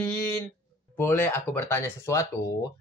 Din, boleh aku bertanya sesuatu?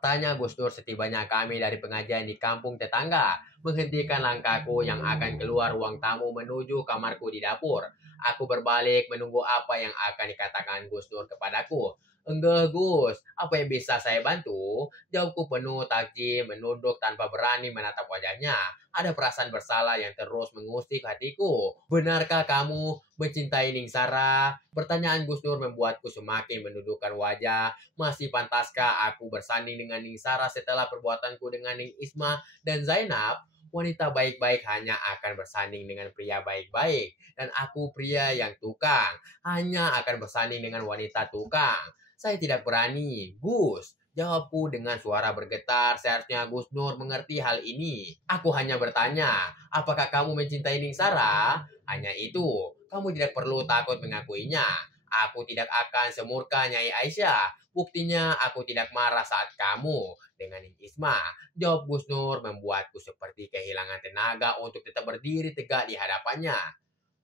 Tanya Gus Dur setibanya kami dari pengajian di kampung tetangga. Menghentikan langkahku yang akan keluar ruang tamu menuju kamarku di dapur. Aku berbalik menunggu apa yang akan dikatakan Gus Dur kepadaku. Enggak Gus, apa yang bisa saya bantu? Jawabku penuh takjim, menunduk tanpa berani menatap wajahnya. Ada perasaan bersalah yang terus mengusik hatiku. Benarkah kamu mencintai Ningsara? Pertanyaan Gus Dur membuatku semakin mendudukkan wajah. Masih pantaskah aku bersanding dengan Ningsara setelah perbuatanku dengan Ning Isma dan Zainab? Wanita baik-baik hanya akan bersanding dengan pria baik-baik. Dan aku pria yang tukang. Hanya akan bersanding dengan wanita tukang. Saya tidak berani, Gus. Jawabku dengan suara bergetar. Seharusnya Gus Nur mengerti hal ini. Aku hanya bertanya, apakah kamu mencintai Ningsara? Hanya itu. Kamu tidak perlu takut mengakuinya. Aku tidak akan semurka Nyai Aisyah. Buktinya aku tidak marah saat kamu dengan Ning Isma. Jawab Gus Nur membuatku seperti kehilangan tenaga untuk tetap berdiri tegak di hadapannya.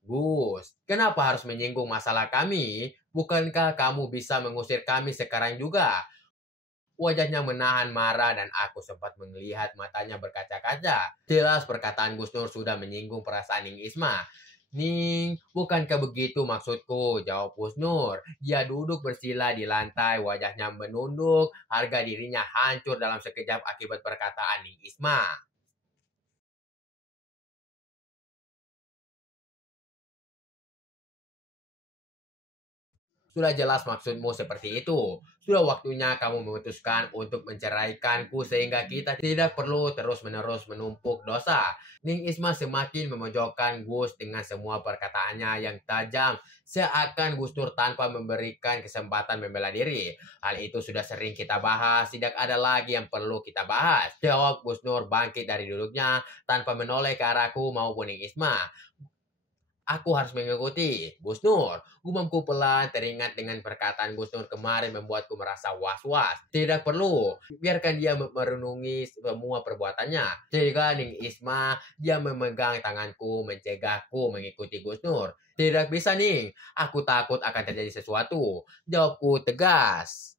Gus, kenapa harus menyinggung masalah kami? Bukankah kamu bisa mengusir kami sekarang juga? Wajahnya menahan marah dan aku sempat melihat matanya berkaca-kaca. Jelas perkataan Gus Nur sudah menyinggung perasaan Ning Isma. Ning, bukankah begitu maksudku? Jawab Gus Nur. Dia duduk bersila di lantai, wajahnya menunduk, harga dirinya hancur dalam sekejap akibat perkataan Ning Isma. Sudah jelas maksudmu seperti itu. Sudah waktunya kamu memutuskan untuk menceraikanku sehingga kita tidak perlu terus-menerus menumpuk dosa. Ning Isma semakin memojokkan Gus dengan semua perkataannya yang tajam. Seakan Gus Dur tanpa memberikan kesempatan membela diri. Hal itu sudah sering kita bahas, tidak ada lagi yang perlu kita bahas. Jawab Gus Nur bangkit dari duduknya tanpa menoleh ke arahku maupun Ning Isma. Aku harus mengikuti. Gus Nur, gumamku pelan teringat dengan perkataan Gus Nur kemarin membuatku merasa was-was. Tidak perlu. Biarkan dia merenungi semua perbuatannya. Jika Ning Isma, dia memegang tanganku, mencegahku mengikuti Gus Nur. Tidak bisa Ning, aku takut akan terjadi sesuatu. Jawabku tegas.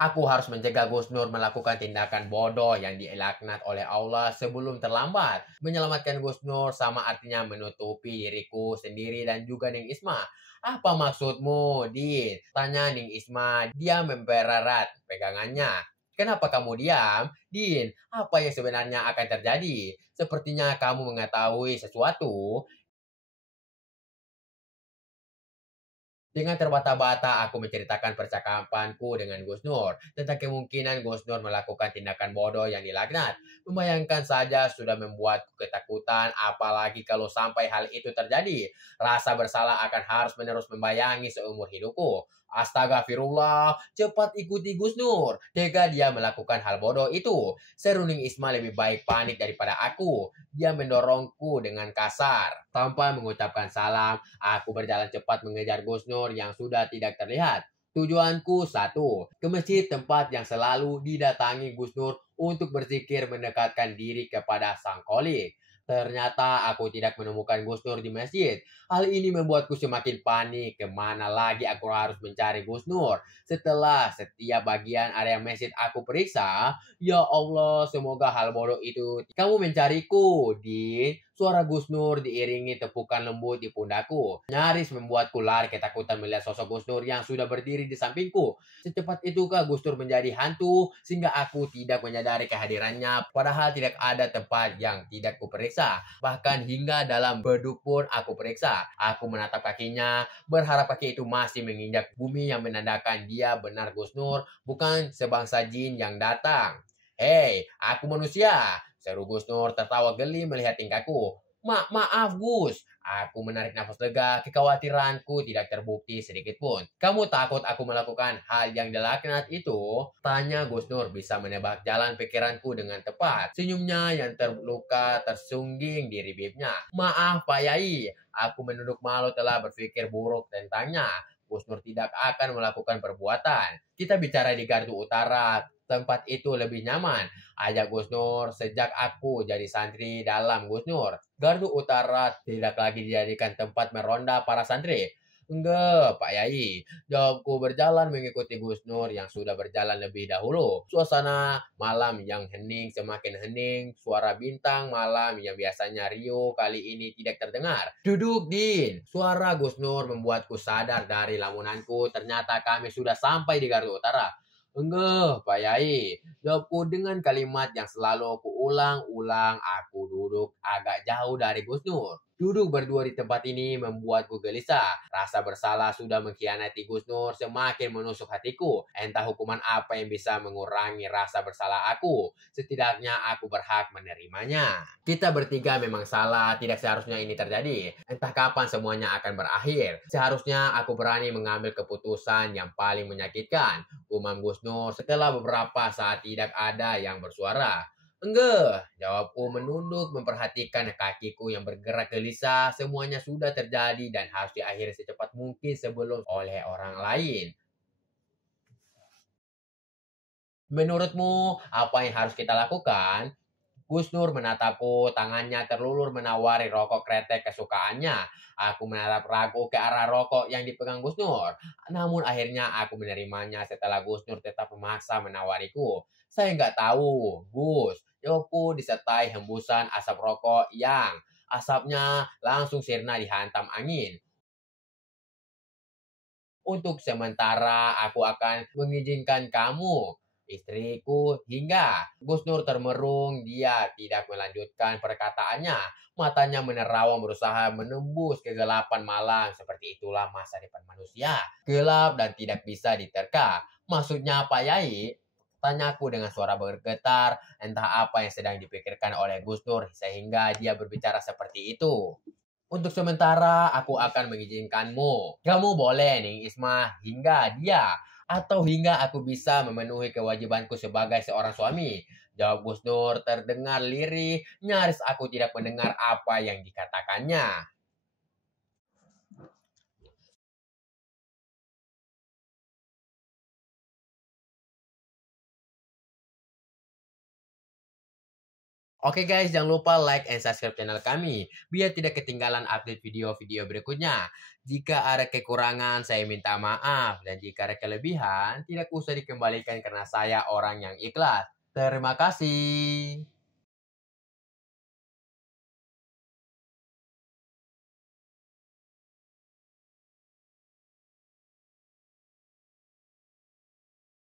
Aku harus mencegah Gus Nur melakukan tindakan bodoh yang dilaknat oleh Allah sebelum terlambat. Menyelamatkan Gus Nur sama artinya menutupi diriku sendiri dan juga Ning Isma. Apa maksudmu, Din? Tanya Ning Isma. Dia mempererat pegangannya. Kenapa kamu diam? Din, apa yang sebenarnya akan terjadi? Sepertinya kamu mengetahui sesuatu. Dengan terbata-bata aku menceritakan percakapanku dengan Gus Nur tentang kemungkinan Gus Nur melakukan tindakan bodoh yang dilaknat. Membayangkan saja sudah membuatku ketakutan, apalagi kalau sampai hal itu terjadi. Rasa bersalah akan harus menerus membayangi seumur hidupku. Astagfirullah, cepat ikuti Gus Nur. Tega dia melakukan hal bodoh itu. Seruning Isma lebih baik panik daripada aku. Dia mendorongku dengan kasar. Tanpa mengucapkan salam, aku berjalan cepat mengejar Gus Nur yang sudah tidak terlihat. Tujuanku satu, ke masjid tempat yang selalu didatangi Gus Nur untuk berzikir mendekatkan diri kepada Sang Kholik. Ternyata aku tidak menemukan Gus Nur di masjid. Hal ini membuatku semakin panik. Kemana lagi aku harus mencari Gus Nur? Setelah setiap bagian area masjid aku periksa, ya Allah, semoga hal bodoh itu kamu mencariku, Din. Suara Gus Nur diiringi tepukan lembut di pundakku. Nyaris membuatku lari ketakutan melihat sosok Gus Nur yang sudah berdiri di sampingku. Secepat itukah Gus Nur menjadi hantu sehingga aku tidak menyadari kehadirannya. Padahal tidak ada tempat yang tidak kuperiksa. Bahkan hingga dalam beduk pun aku periksa. Aku menatap kakinya, berharap kaki itu masih menginjak bumi yang menandakan dia benar Gus Nur, bukan sebangsa jin yang datang. Hei, aku manusia, seru Gus Nur tertawa geli melihat tingkahku. Maaf Gus, aku menarik nafas lega, kekhawatiranku tidak terbukti sedikit pun. Kamu takut aku melakukan hal yang dilaknat itu? Tanya Gus Nur bisa menebak jalan pikiranku dengan tepat. Senyumnya yang terluka tersungging di bibirnya. Maaf Pak Yai, aku menunduk malu telah berpikir buruk tentangnya. Gus Nur tidak akan melakukan perbuatan. Kita bicara di gardu utara, tempat itu lebih nyaman. Ajak Gus Nur sejak aku jadi santri dalam Gus Nur. Gardu utara tidak lagi dijadikan tempat meronda para santri. Enggak, Pak Yai. Jawabku berjalan mengikuti Gus Nur yang sudah berjalan lebih dahulu. Suasana malam yang hening semakin hening. Suara bintang malam yang biasanya riuh kali ini tidak terdengar. Duduk, Din. Suara Gus Nur membuatku sadar dari lamunanku. Ternyata kami sudah sampai di Gardu Utara. Enggak, Pak Yai. Jawabku dengan kalimat yang selalu aku ulang-ulang. Aku duduk agak jauh dari Gus Nur. Duduk berdua di tempat ini membuatku gelisah. Rasa bersalah sudah mengkhianati Gus Nur semakin menusuk hatiku. Entah hukuman apa yang bisa mengurangi rasa bersalah aku. Setidaknya aku berhak menerimanya. Kita bertiga memang salah, tidak seharusnya ini terjadi. Entah kapan semuanya akan berakhir. Seharusnya aku berani mengambil keputusan yang paling menyakitkan. Umam Gus Nur setelah beberapa saat tidak ada yang bersuara. Enggak, jawabku menunduk memperhatikan kakiku yang bergerak gelisah. Semuanya sudah terjadi dan harus diakhiri secepat mungkin sebelum oleh orang lain. Menurutmu, apa yang harus kita lakukan? Gus Nur menatapku, tangannya terlulur menawari rokok kretek kesukaannya. Aku menatap ragu ke arah rokok yang dipegang Gus Nur. Namun akhirnya aku menerimanya setelah Gus Nur tetap memaksa menawariku. Saya nggak tahu, Gus. Jawabku disertai hembusan asap rokok yang asapnya langsung sirna dihantam angin. Untuk sementara aku akan mengizinkan kamu, istriku, hingga Gus Nur termerung. Dia tidak melanjutkan perkataannya. Matanya menerawang berusaha menembus kegelapan malam. Seperti itulah masa depan manusia. Gelap dan tidak bisa diterka. Maksudnya apa, Yai? Tanyaku dengan suara bergetar, entah apa yang sedang dipikirkan oleh Gus Nur sehingga dia berbicara seperti itu. Untuk sementara, aku akan mengizinkanmu. Kamu boleh nih, Isma, hingga dia. Atau hingga aku bisa memenuhi kewajibanku sebagai seorang suami. Jawab Gus Nur terdengar lirih, nyaris aku tidak mendengar apa yang dikatakannya. Oke guys, jangan lupa like and subscribe channel kami, biar tidak ketinggalan update video-video berikutnya. Jika ada kekurangan, saya minta maaf. Dan jika ada kelebihan, tidak usah dikembalikan karena saya orang yang ikhlas. Terima kasih.